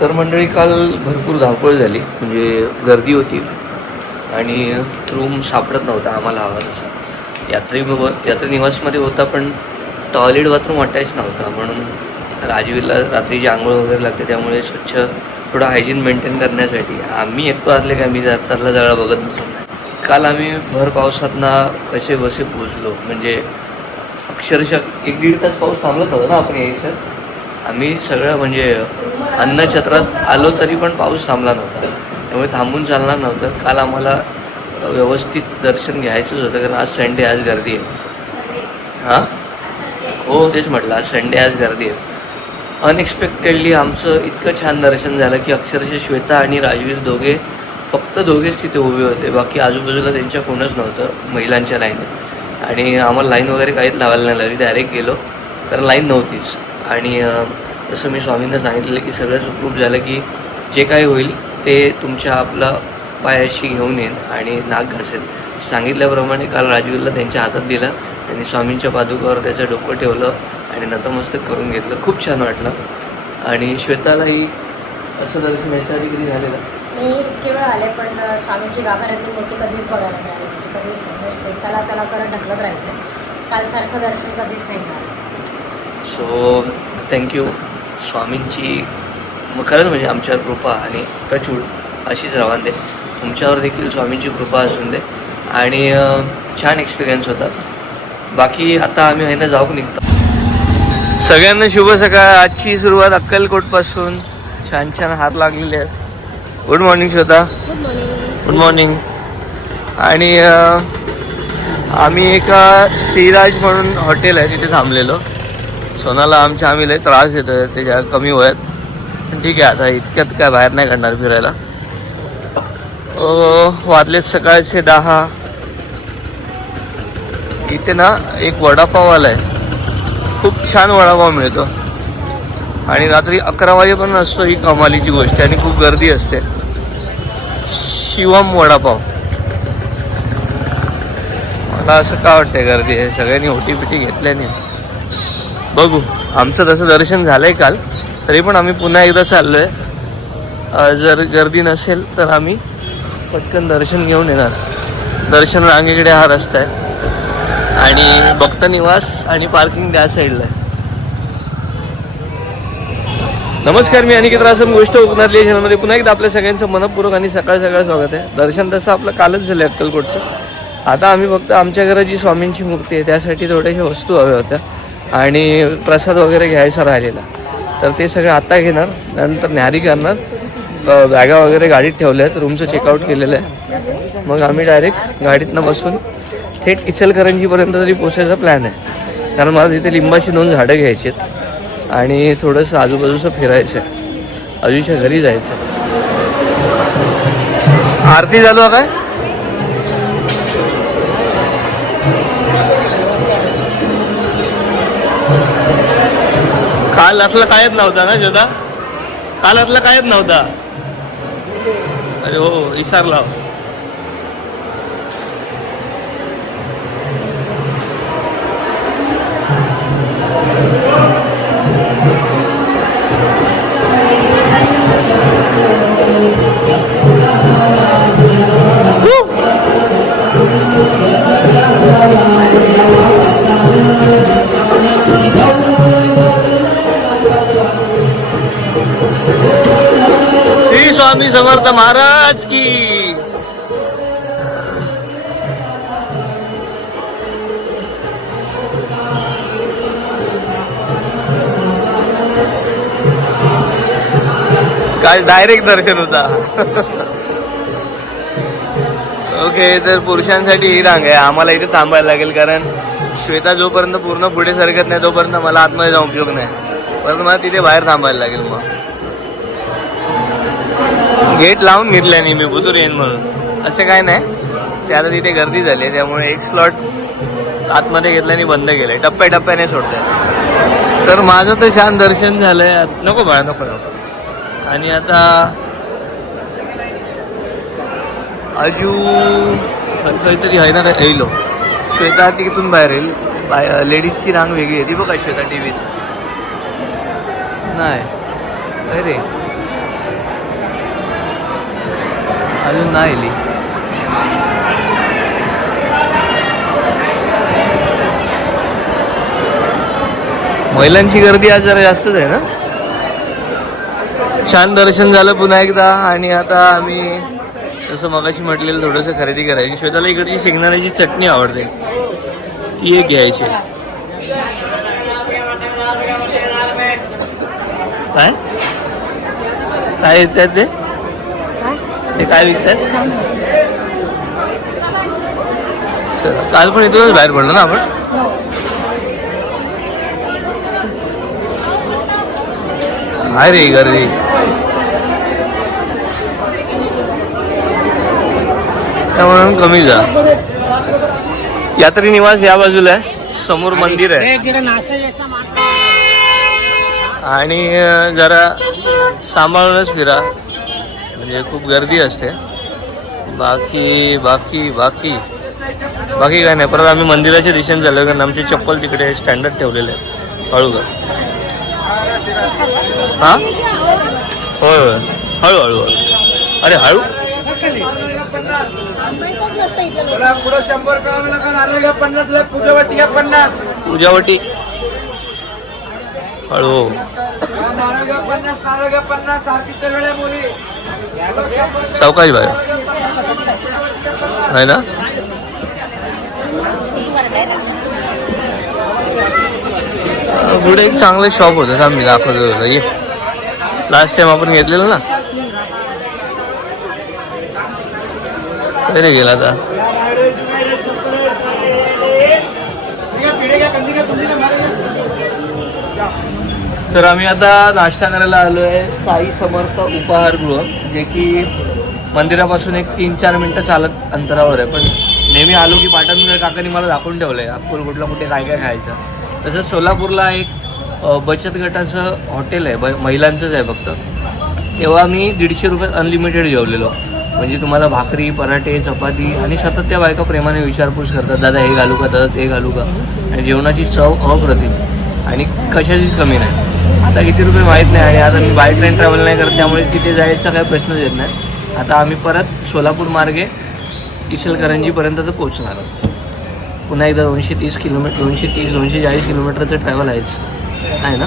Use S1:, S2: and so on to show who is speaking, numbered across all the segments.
S1: तर मंडळी काल भरपूर धावपळ झाली. म्हणजे गर्दी होती. आणि रूम सापडत नव्हता आम्हाला हवा तसा. यात्री यात्रेनिवासमध्ये होता पण टॉयलेट बाथरूम वाटायच नव्हता. म्हणून राजवीरला रात्रीची आंघोळ वगैरे लागते त्यामुळे स्वच्छ थोडं हायजीन मेंटेन करण्यासाठी आम्ही एकटो असले का मी त्यातला जळा बघत बसत नाही. काल आम्ही भर पावसातनं कसे बसे पोचलो म्हणजे अक्षरशः एक दीड तास पाऊस थांबला होता ना आपण यायचं? आम्ही सगळं म्हणजे अन्नछत्रात आलो तरी पण पाऊस थांबला नव्हता. त्यामुळे थांबून चालणार नव्हतं. काल आम्हाला व्यवस्थित दर्शन घ्यायचंच होतं कारण आज संडे आज गर्दी आहे. हां? हो तेच म्हटलं आज संडे आज गर्दी आहे. अनएक्सपेक्टेडली आमचं इतकं छान दर्शन झालं की अक्षरशः श्वेता आणि राजवीर दोघे फक्त दोघेच तिथे उभे होते. बाकी आजूबाजूला त्यांच्या कोणच नव्हतं महिलांच्या लाईनीत. आणि आम्हाला लाईन वगैरे काहीच लावायला नाही लागली. डायरेक्ट गेलो तर लाईन नव्हतीच. आणि जसं मी स्वामींना सांगितलेलं की सगळं सुखरूप झालं की जे काही होईल ते तुमच्या आपला पायाशी घेऊन येईन आणि नाक घासेल. सांगितल्याप्रमाणे काल राजवीरला त्यांच्या हातात दिला. त्यांनी स्वामींच्या पादुकावर त्याचं डोकं ठेवलं आणि नतमस्तक करून घेतलं. खूप छान वाटलं. आणि श्वेतालाही असं दर्शन याच्या आधी कधी झालेलं?
S2: मी आले पण स्वामींची गाभाऱ्यातली मोठी कधीच बघायला मिळाली कधीच नाही. नुसते चला चला करत ढकलत राहायचं. कालसारखं दर्शन कधीच नाही मिळालं
S1: सो थँक्यू स्वामींची खरंच म्हणजे आमच्यावर कृपा आणि टचूड अशीच राहून दे. तुमच्यावर देखील स्वामींची कृपा असून दे. आणि छान एक्सपिरियन्स होता. बाकी आता आम्ही आहे ना जाऊ निघतो. सगळ्यांना शुभ सकाळ. आजची सुरुवात अक्कलकोटपासून छान छान हात लागलेले आहेत. Good morning Shweta good morning आणि आम्ही एका श्रीराज म्हणून हॉटेल आहे तिथे थांबलेलो. सोनाला आमच्या आम्ही लय त्रास देतोय त्याच्या कमी वयात. पण ठीक आहे आता इतक्यात काय बाहेर नाही काढणार फिरायला. वाजलेत सकाळचे दहा. इथे ना एक वडापाव आहे खूप छान वडापाव मिळतो. आणि रात्री अकरा वाजेपर्यंत असतो ही कमालीची गोष्ट आहे आणि खूप गर्दी असते. शिवम वडापाव. मला असं का वाटतंय गर्दी आहे? सगळ्यांनी ओटी पिटी घेतल्याने. बघू. आमचं तसं दर्शन झालंय काल. तरी पण आम्ही पुन्हा एकदा चाललोय. आहे जर गर्दी नसेल तर आम्ही पटकन दर्शन घेऊन येणार. दर्शन रांगेकडे हा रस्ता आहे. आणि भक्त निवास आणि पार्किंग त्या साईडला आहे. नमस्कार मी अनिकेत रासम गोष्ट उपनातली चॅनलमध्ये पुन्हा एकदा आपल्या सगळ्यांचं मनपूर्वक आणि सकाळ सकाळ स्वागत आहे. दर्शन तसं आपलं कालच झालं अक्कलकोटचं. आता आम्ही फक्त आमच्या घरात जी स्वामींची मूर्ती आहे. त्यासाठी थोड्याशा वस्तू हव्या होत्या. आणि प्रसाद वगैरे घ्यायचा राहिलेला. तर ते सगळं आता घेणार नंतर न्यारी करणार. बॅगा वगैरे गाडीत ठेवल्या आहेत रूमचं चेकआउट केलेलं आहे. मग आम्ही डायरेक्ट गाडीतनं बसून थेट इचलकरंजीपर्यंत तरी पोचायचा प्लॅन आहे. कारण मला तिथे लिंबाची दोन झाडं घ्यायची आहेत आणि थोडंसं आजूबाजूचं फिरायचं आहे. अजूच्या घरी जायचं आहे. आरती चालू आहे काय? काल असलं कायच नव्हता ना जोदा काल असलं कायच नव्हता? अरे हो, हो विसरला. श्री समर्थ महाराज की। काल डायरेक्ट दर्शन होता. ओके तर पुरुषांसाठी ही रांग आहे. आम्हाला इथे थांबायला लागेल कारण श्वेता जोपर्यंत पूर्ण पुढे सरकत नाही तोपर्यंत मला आतमध्ये जाऊन उपयोग नाही. परंतु मला तिथे बाहेर थांबायला लागेल मग. गेट लावून घेतल्याने मी बुजूर येईन म्हणून असं काय नाही. ते आता तिथे गर्दी झाली आहे, त्यामुळे एक स्लॉट आतमध्ये घेतल्याने बंद केलंय. टप्प्याटप्प्याने सोडतंय. तर माझं तर छान दर्शन झालंय. आहे नको बाळा नको नको. आणि आता अजू काहीतरी आहे ना काय येईल हो. श्वेता तिथून बाहेर येईल. बाय लेडीजची रांग वेगळी आहे. ती बघा श्वेता टी व्हीत नाही. अरे. अजून नाही आली. महिलांची गर्दी आज जरा जास्तच आहे ना? छान दर्शन झालं पुन्हा एकदा आणि आता आम्ही जसं मगाशी म्हटलेलं थोडंसं खरेदी करायची. श्वेताला इकडची शेंगदाण्याची चटणी आवडते. ती एक घ्यायची. काय? काय येत ते? ते काय विकतात? काल पण इथूनच बाहेर पडलो ना आपण? आहे रे गर्दी. त्यामुळे कमी जा. यात्री निवास या बाजूला आहे. समोर मंदिर आहे. आणि जरा सांभाळूनच फिरा. म्हणजे खूप गर्दी असते. बाकी बाकी बाकी. बाकी काय नाही. परत आम्ही मंदिराच्या दिशेने चाललो कारण आमची चप्पल तिकडे स्टँडर्ड ठेवलेले आहे हळू हां? होय होय हळू हळू हळू अरे हळू. पूजावटी. हळू.
S3: पन्नास पन्नास सारखी तर वेळे मुली
S1: सावकाश बाय आहे ना अं, पुढे एक चांगलं शॉप होतं थांब मी दाखवतो तुला ये लास्ट टाइम आपण घेतलेलं ना अरे गेला आता तर आम्ही आता नाश्ता करायला आलो आहे साई समर्थ उपाहारगृह जे की मंदिरापासून एक तीन चार मिनटं चालत अंतरावर आहे. पण नेहमी आलो की पाटणकर काकांनी मला दाखवून ठेवलं आहे अक्कलकोटला कुठे काय काय खायचं. तसंच सोलापूरला एक बचत गटाचं हॉटेल आहे ब महिलांचंच आहे फक्त. तेव्हा मी दीडशे रुपयात अनलिमिटेड जेवलेलो. म्हणजे तुम्हाला भाकरी पराठे चपाती आणि सतत त्या बायका प्रेमाने विचारपूस करतात दादा हे घालू का? दादा ते घालू का? आणि जेवणाची चव अप्रतिम. आणि कशाचीच कमी नाही. आता किती रुपये माहीत नाही आणि आता मी बाय ट्रेन ट्रॅव्हल नाही करत त्यामुळे तिथे जायचा काही प्रश्नच येत नाही. आता आम्ही परत सोलापूर मार्गे इचलकरंजीपर्यंत तर पोहोचणार आहोत. पुन्हा एकदा दोनशे तीस किलोमीटर दोनशे तीस दोनशे चाळीस किलोमीटरचं ट्रॅव्हल आहेच. आहे ना?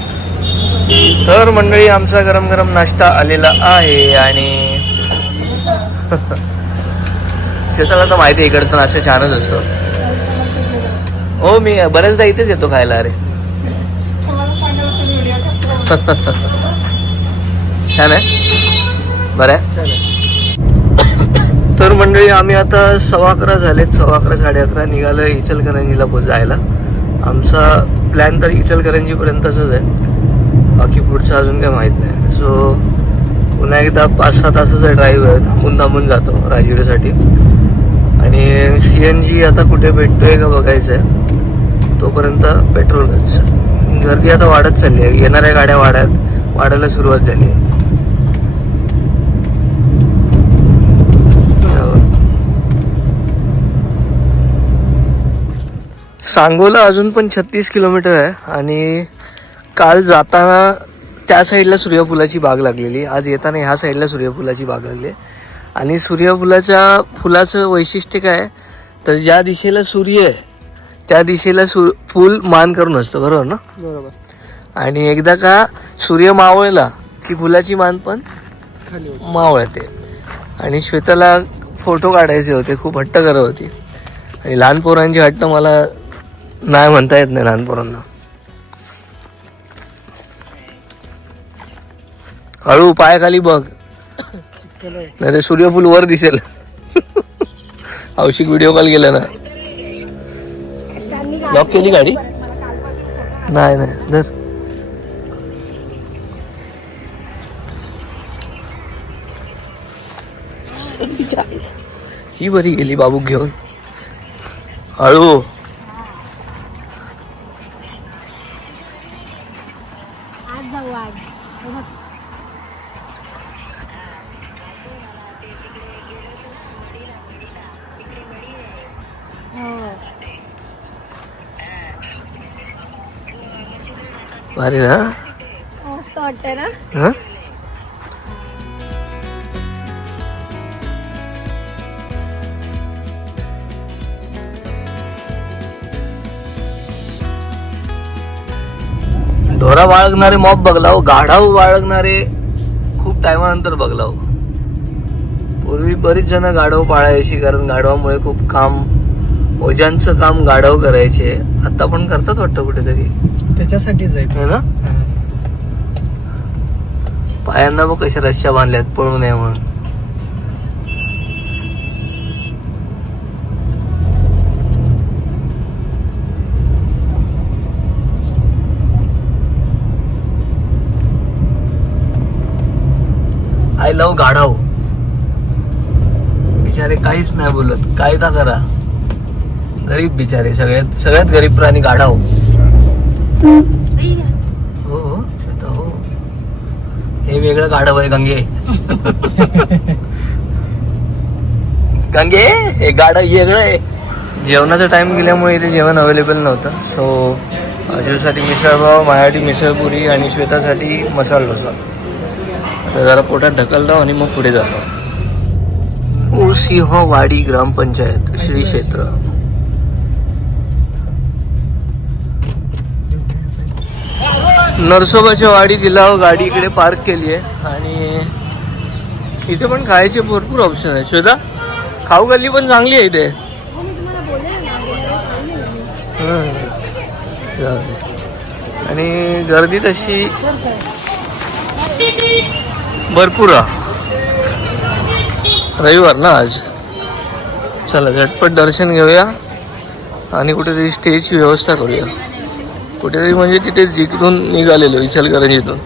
S1: तर मंडळी आमचा गरम गरम नाश्ता आलेला आहे आणि त्याला तर माहिती आहे इकडचं नाश्ता छानच असतो. हो मी बऱ्याचदा इथेच येतो खायला अरे. छान आहे. बरं आहे. तर मंडळी आम्ही आता सव्वा अकरा झालेत. सव्वा अकरा साडे अकरा निघालो इचलकरंजीला जायला. आमचा प्लॅन तर इचलकरंजीपर्यंतच आहे. बाकी पुढचं अजून काही माहीत नाही. सो पुन्हा एकदा पाच सहा तासाचा ड्राईव्ह आहे. थांबून थांबून जातो राजवीरसाठी आणि सी एन जी आता कुठे भेटतोय का बघायचं आहे तोपर्यंत पेट्रोल घ्यायचं गर्दी आता वाढत चालली आहे. येणाऱ्या गाड्या वाढत वाढायला सुरुवात झाली आहे. सांगोला अजून पण छत्तीस किलोमीटर आहे आणि काल जाताना त्या साईडला सूर्यफुलाची बाग लागलेली. आज येताना ह्या साईडला सूर्यफुलाची बाग लागली आहे. आणि सूर्यफुलाच्या फुलाचं वैशिष्ट्य काय तर ज्या दिशेला सूर्य आहे त्या दिशेला सु फुल मान करून असतं बरोबर ना?
S3: बरोबर.
S1: आणि एकदा का सूर्य मावळला की फुलाची मान पण
S3: खाली
S1: मावळते आणि श्वेताला फोटो काढायचे होते खूप हट्ट करत होती. आणि लहान पोरांची हट्ट मला नाही म्हणता येत नाही लहान पोरांना. हळू पायाखाली बघ. नाही ते सूर्यफूल वर दिसेल. औषिक व्हिडिओ कॉल केला ना. लॉक केली गाडी? नाही नाही. धर. ही बरी गेली बाबू घेऊन. हळू. भारी ना?
S2: मस्त ना?
S1: हा? बाळगणारे मॉप बघलाव गाढाव बाळगणारे खूप टायमानंतर बघलाव. पूर्वी बरीच जण गाढव पाळायची कारण गाढवामुळे खूप काम ओजांचं काम गाढव करायचे. आता पण करतात वाटतं कुठेतरी.
S3: त्याच्यासाठीच आहे
S1: ना? पायांना मग कशा रश्या बांधल्यात पळू नये म्हणून. आय लव गाढव. बिचारे काहीच नाही बोलत. कायदा करा. गरीब बिचारे सगळ्यात सगळ्यात गरीब प्राणी गाढव. हो हो श्वेता, हो. हे वेगळं गाढव आहे गंगे. गंगे हे गाढव वेगळं आहे. जेवणाचा टाइम गेल्यामुळे इथे जेवण अवेलेबल नव्हतं. सो अजूसाठी मिसळपाव माझ्यासाठी मिसळपुरी आणि श्वेतासाठी मसाला डोसा. आता जरा पोटात ढकलतो आणि मग पुढे जातो. सिंहवाडी ग्रामपंचायत श्री क्षेत्र. नरसोबाच्या वाडी तिला गाडी इकडे पार्क केली आहे. आणि इथे पण खायचे भरपूर ऑप्शन आहे श्वेता खाऊ गल्ली पण चांगली आहे इथे. हं. आणि गर्दी तशी भरपूर आहे. रविवार ना आज. चला झटपट दर्शन घेऊया आणि कुठेतरी स्टेजची व्यवस्था करूया. कुठेतरी म्हणजे तिथे जिकडून निघालेलो इचलकरंजीतून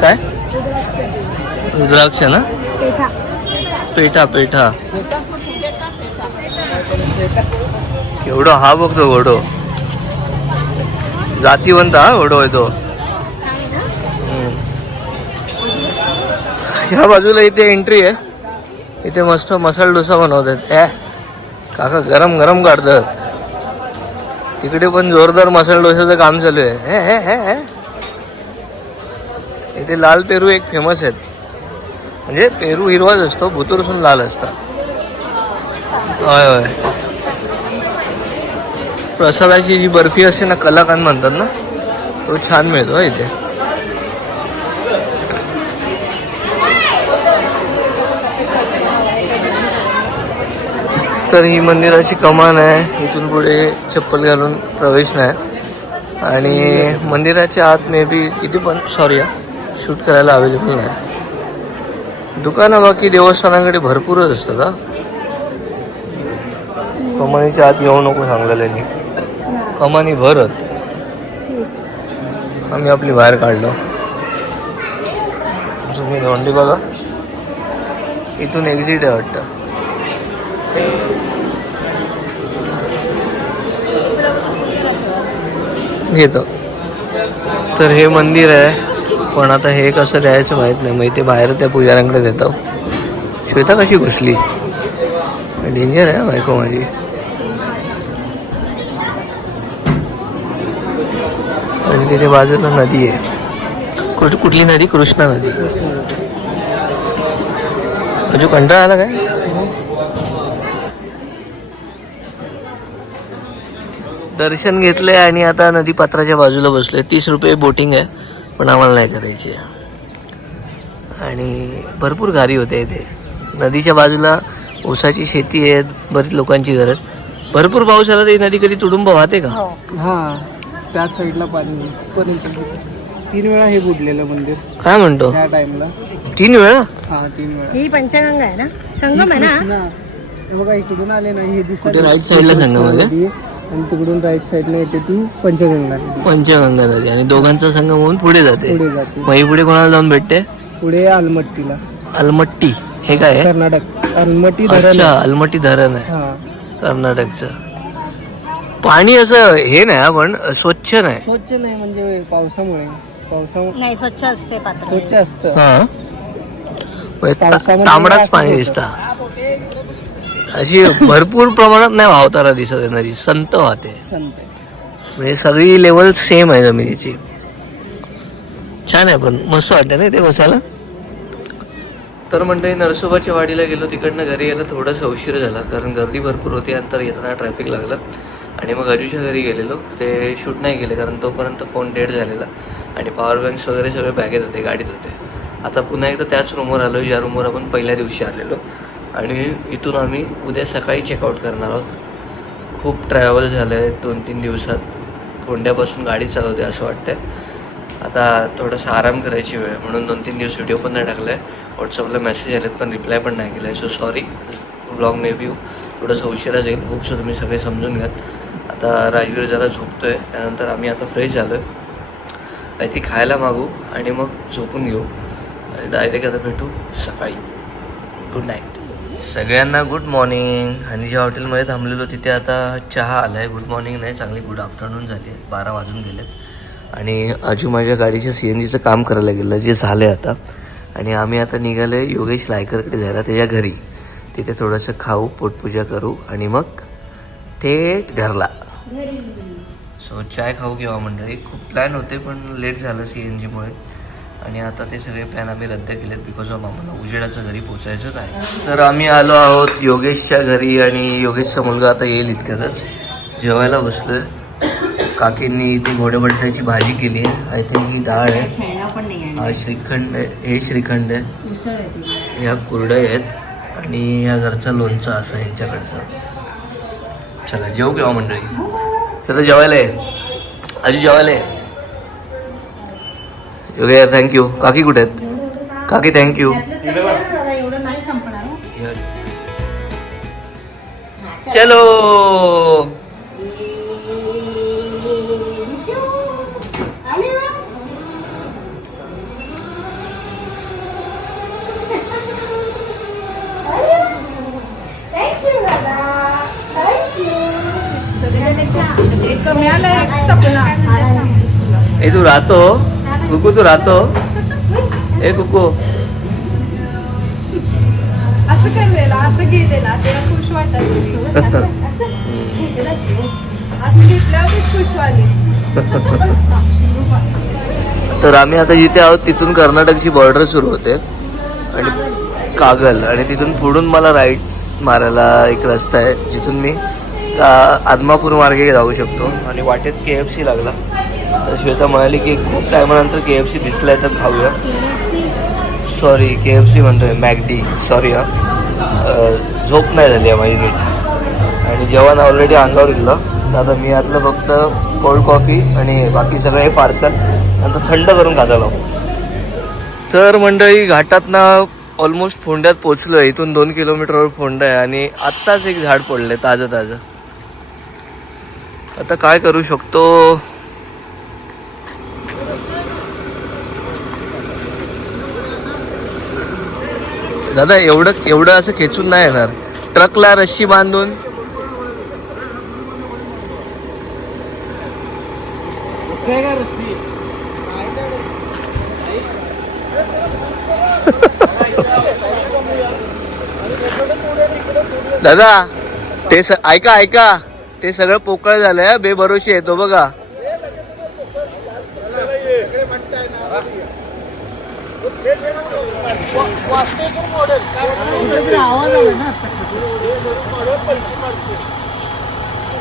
S1: काय? द्राक्ष ना? पेठा पेठा. एवढं हा बघतो घोडो जातीवंत हा घोडो आहे तो हम्म. ह्या बाजूला इथे एंट्री आहे. इथे मस्त मसाला डोसा बनवतात. ए काका गरम गरम काढतात. तिकडे पण जोरदार मसाला डोशाचं काम चालू आहे. हे, हे, हे, इथे लाल पेरू एक फेमस आहेत. म्हणजे पेरू हिरवाच असतो भुतूरसून लाल असता होय होय. प्रसादाची जी बर्फी असते ना कलाकांद म्हणतात ना तो छान मिळतो इथे. तर ही मंदिराची कमान आहे. इथून पुढे चप्पल घालून प्रवेश नाही. आणि मंदिराच्या आत मे बी किती पण सॉरी शूट करायला अवेलेबल नाही. दुकानं बाकी देवस्थानाकडे भरपूरच असतात हा. कमानीच्या आत येऊ नको सांगलेल्यांनी कमानी भरत. आम्ही आपली बाहेर काढलो. तुम्ही धोंडी बघा. इथून एक्झिट आहे वाटतं. घेतो. तर हे मंदिर आहे. पण आता हे कसं द्यायचं माहीत नाही. मग ते बाहेर त्या पुजाऱ्यांकडे देतो. श्वेता कशी घुसली? डेंजर आहे बायको माझी. आणि तिथे बाजूला नदी आहे. कुठ- कुठली नदी? कृष्णा नदी. अजून कंटाळा आला काय? दर्शन घेतलंय आणि आता नदीपात्राच्या बाजूला बसलोय. तीस रुपये बोटिंग आहे पण आम्हाला नाही करायची. आणि भरपूर गाडी होते इथे. नदीच्या बाजूला ऊसाची शेती आहे बरीच लोकांची गरज. भरपूर पाऊस आला तर ही नदी कधी तुडुंब वाहते का?
S2: हो.
S3: हा त्या साईडला पाणी पर्यंत तीन वेळा हे बुडलेलं मंदिर.
S1: काय म्हणतो?
S3: त्या टाइमला
S1: तीन वेळा?
S3: हा तीन वेळा.
S2: ही पंचगंगा आहे ना? संगम आहे ना?
S3: हे बघा इकडून आले ना हे दिसत
S1: राईट साईडला संगम आहे का?
S3: आणि तिकडून राईट साईडला येते ती पंचगंगा नदी.
S1: पंचगंगा नदी. आणि दोघांचा संगम होऊन पुढे जाते.
S3: पुढे जाते.
S1: मग ही पुढे कोणाला जाऊन भेटते?
S3: पुढे आलमट्टीला.
S1: अलमट्टी हे काय आहे?
S3: कर्नाटक. आलमट्टी धरण
S1: अच्छा
S3: आहे.
S1: अलमट्टी धरण आहे.
S3: हा.
S1: कर्नाटकचं. पाणी असं हे नाही हा, पण स्वच्छ नाही.
S3: स्वच्छ नाही म्हणजे पावसामुळे. पावसामुळे
S2: नाही स्वच्छ असते पात्र.
S3: स्वच्छ असतं.
S1: हा. म्हणजे ता-
S3: पावसामध्ये
S1: तांबडाच
S3: असं
S1: पाणी
S3: होतं.
S1: दिसता. अशी भरपूर प्रमाणात नाही वाहताना दिसत आहे नदी संत वाहते.
S3: संत.
S1: म्हणजे सगळी लेवल सेम आहे जमिनीची. छान आहे पण मस्त वाटते ना ते बसायला? तर मंडळी नरसोबाच्या वाडीला गेलो तिकडनं घरी यायला थोडासा उशीर झाला कारण गर्दी भरपूर होती नंतर येताना ट्रॅफिक लागलं. आणि मग अजूच्या घरी गेलेलो. ते शूट नाही गेले कारण तोपर्यंत फोन डेड झालेला. आणि पॉवर बँक्स वगैरे सगळे बॅगेत होते गाडीत होते. आता पुन्हा एकदा त्याच रूमवर आलो ज्या रूमवर आपण पहिल्या दिवशी आलेलो. आणि इथून आम्ही उद्या सकाळी चेकआउट करणार आहोत. खूप ट्रॅव्हल झालं आहे दोन तीन दिवसात. कोंड्यापासून गाडी चालवते असं वाटतं आता थोडंसं आराम करायची वेळ म्हणून दोन तीन दिवस व्हिडिओ पण नाही टाकला आहे व्हॉट्सअपला मेसेज आलेत पण रिप्लाय पण नाही केला आहे so sorry blog maybe थोडंसं उशिरा जाईल. खूपसं सो तुम्ही सगळे समजून घ्याल. आता राजवीर जरा झोपतो आहे त्यानंतर आम्ही आता फ्रेश झालो आहे काहीतरी खायला मागू आणि मग झोपून घेऊ. आणि डायरेक्ट आता भेटू सकाळी. गुड नाईट सगळ्यांना गुड मॉर्निंग आणि ज्या हॉटेलमध्ये थांबलेलो तिथे आता चहा आला आहे गुड मॉर्निंग नाही चांगली गुड आफ्टरनून झाली. आहे बारा वाजून गेलेत आणि आजू माझ्या गाडीच्या सी एन जीचं काम करायला गेलं जे झालं आहे आता. आणि आम्ही आता निघालो आहे योगेश लायकरकडे जायला त्याच्या घरी. तिथे थोडंसं खाऊ पोटपूजा करू आणि मग थेट घरला. सो चाय खाऊ किंवा मंडळी? खूप प्लॅन होते पण लेट झालं सी एन जीमुळे आणि आता ते सगळे प्लॅन आम्ही रद्द केलेत बिकॉज ऑफ आम्हाला उजेडाचं घरी पोचायचंच आहे. तर आम्ही आलो आहोत योगेशच्या घरी आणि योगेशचा मुलगा आता येईल इतक्यातच. जेवायला बसतोय काकींनी इथे घोडेबट्ट्याची भाजी केली आहे. आय थिंक ही डाळ आहे. हा श्रीखंड आहे. हे श्रीखंड आहे. ह्या कुरड्या आहेत. आणि ह्या घरचा लोणचा असा यांच्याकडचा. चला जेव केव्हा हो मंडळी? तर जेवायला आहे आजी जेवायला आहे योगे थँक्यू काकी कुठे आहेत? काकी थँक्यू
S2: हो.
S1: चलो. ए तू राहतो? कुकू तू राहतो. ए कुकू.
S4: असं करलेला असं घेतलेला त्याला. खुश वाटत असं घेतल्यावर खुश वाली
S1: तर आम्ही आता जिथे आहोत तिथून कर्नाटकची बॉर्डर सुरू होते. आणि कागल. आणि तिथून पुढून मला राईट मारायला एक रस्ता आहे जिथून मी आदमापूर मार्गे जाऊ शकतो. आणि वाटेत के एफ सी लागला. तर श्वेता म्हणाली की खूप टायमानंतर के एफ सी दिसलाय तर खाऊया. सॉरी के एफ सी म्हणतोय मॅगडी. सॉरी हा. झोप नाही झाली आहे माझी नीट. आणि जेवण ऑलरेडी अंगावर गेलं. तर आता मी यातलं फक्त कोल्ड कॉफी आणि बाकी सगळं हे पार्सल नंतर थंड करून खायला लावू. तर मंडळी घाटातनं ऑलमोस्ट फोंड्यात पोचलो इथून दोन किलोमीटरवर फोंड आहे आणि आत्ताच एक झाड पडलं आहे ताजं ताजं. आता काय करू शकतो? दादा एवढं एवढं असं खेचून नाही येणार. ट्रकला रस्सी बांधून. दादा ते स ऐका ऐका. ते सगळं पोकळ झालंय बेभरोशी येतो बघा.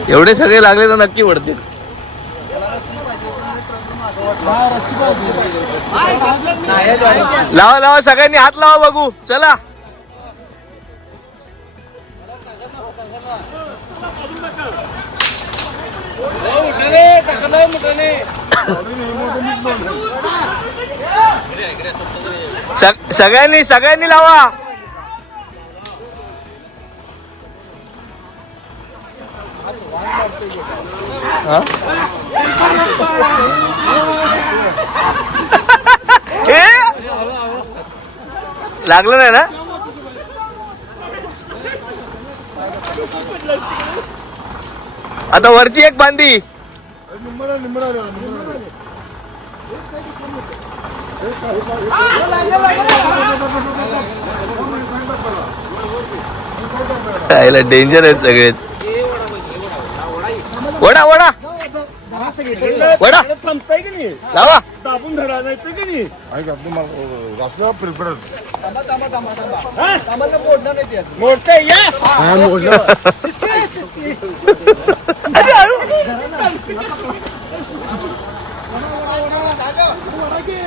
S1: एवढे सगळे लागले तर नक्की पडतील लावा लावा सगळ्यांनी हात लावा बघू. चला. सग- सगळ्यांनी सगळ्यांनी लावा. लागलं नाही ना? आता वरची एक बांधी. यायला डेंजर आहेत सगळे वडा वडा.
S5: वडा. लावा.
S1: दाबून धरा की नाही मोडतंय या आगे